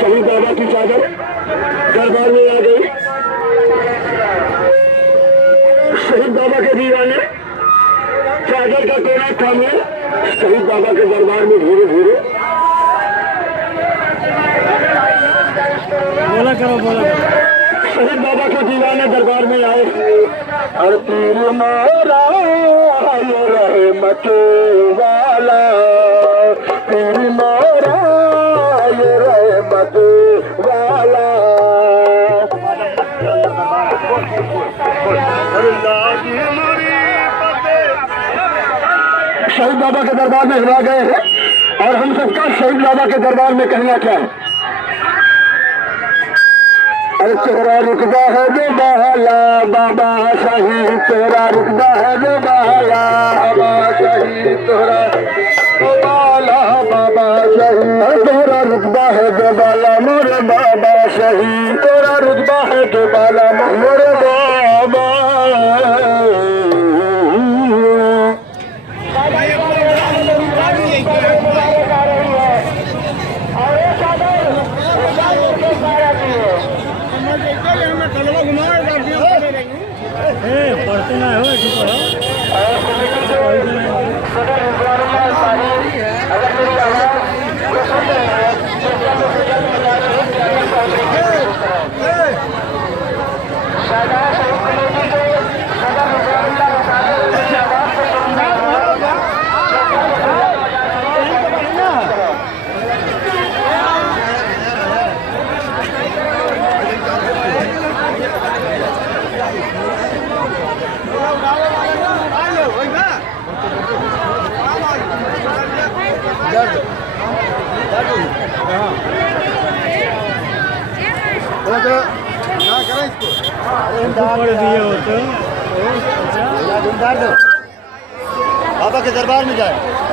शहीद बाबा की चादर दरबार में आ गई। शहीद बाबा के दीवाने चादर का कोना थामे शहीद बाबा के दरबार में धीरे धीरे बोला करो शहीद बाबा के दीवाने दरबार में आए। और पीर मारा रहमत वाला, पीर मारा रहमत वाला। शहीद बाबा के दरबार में हिला गए हैं और हम सबका शहीद बाबा के दरबार में कहना क्या है। अरे तेरा रुतबा है जो बहला बाबा शहीद, तेरा रुतबा है जो बहला बाबा शहीद, तेरा बाला बाबा शहीद, तेरा रुतबा है जो बाला मोरे बाबा शहीद, तेरा रुतबा है जो बाला मोरे बाबा। पढ़ते ना हो बाबा के दरबार में जाए।